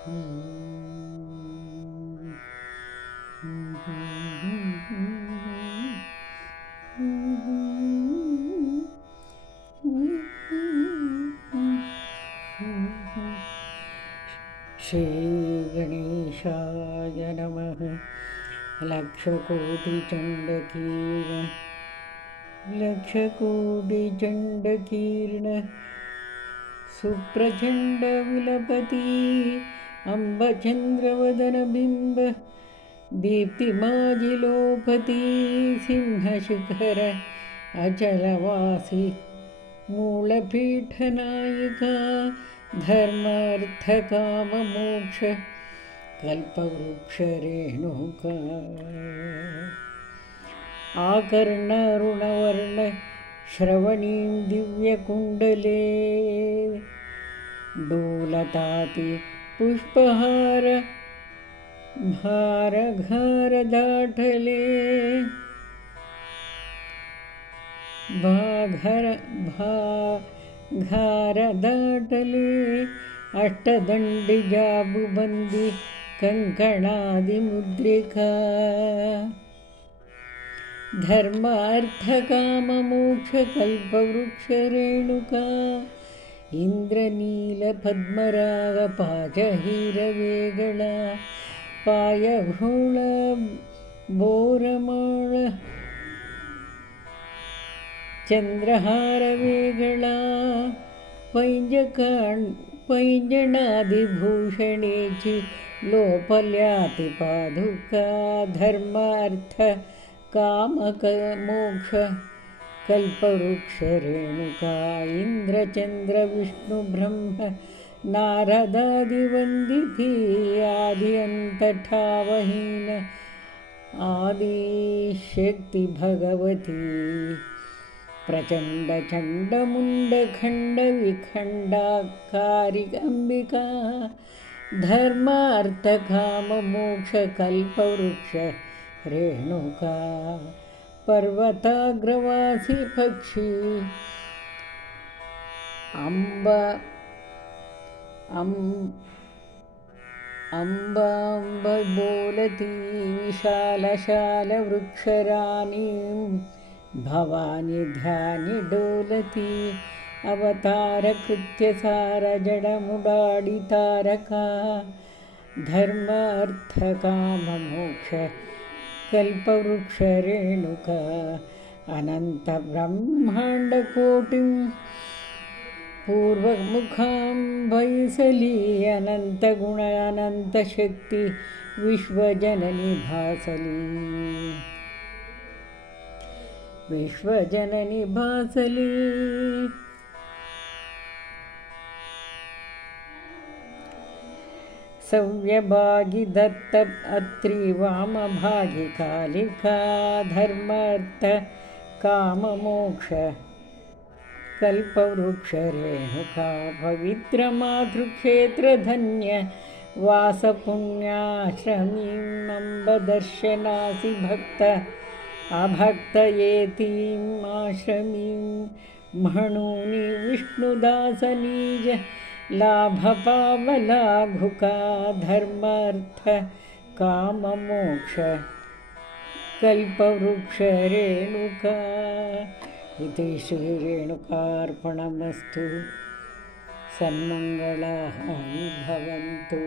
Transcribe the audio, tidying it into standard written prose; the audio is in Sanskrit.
श्री गणेशाय नमः। लक्षकोटिचण्डकीर्ण सुप्रचण्ड विलपति अम्बचन्द्रवदनबिम्ब दीप्तिमाजिलोपति सिंहशिखर अचलवासी मूलपीठनायिका धर्मार्थकाममोक्ष कल्पवृक्षरेणुका आकर्णारुणवर्ण श्रवणीं दिव्यकुण्डले डोलताति पुष्पहार भारघारदाटले घारदाटले अष्टदण्डिजाबुबन्दी कङ्कणादिमुद्रिका धर्मार्थकाममोक्षकल्पवृक्षरेणुका इन्द्रनीलपद्मरागपाजहीरवेगळ पायघोळ बोरमाळ चन्द्रहारवेगळा पैञ्जणादिभूषणेचि लोपल्यातिपादुका धर्मार्थ काममोक्ष कल्पवृक्षरेणुका इन्द्रचन्द्रविष्णुब्रह्म नारदादिवन्दिती आद्यन्तठावहीन आदिशक्ति भगवती प्रचण्डचण्डमुण्डखण्डविखण्डाकारिकाम्बिका धर्मार्थकाममोक्षकल्पवृक्ष रेणुका पर्वताग्रवासी पक्षी अम्ब बोलती विशालशालवृक्षराणीं भवानी ध्यानि डोलती अवतारकृत्य सारजडमुडाडितारका धर्मार्थकाममोक्ष कल्पवृक्षरेणुका अनन्तब्रह्माण्डकोटिं पूर्वमुखां वैसली अनन्तगुण अनन्तशक्ति विश्वजननी भासली सव्यभागी दत्त अत्रि वामभागी कालिका धर्मार्थ काममोक्ष कल्पवृक्षरेणुका पवित्रमातृक्षेत्रधन्य वासपुण्याश्रमीम् अम्बदर्शनासि भक्त अभक्तयेतीम् आश्रमीं म्हणूनि विष्णुदासनीज लाभपावलाघुका धर्मार्थ काममोक्ष कल्पवृक्षरेणुका इति श्रीरेणुकार्पणमस्तु। सन्मङ्गलानि भवन्तु।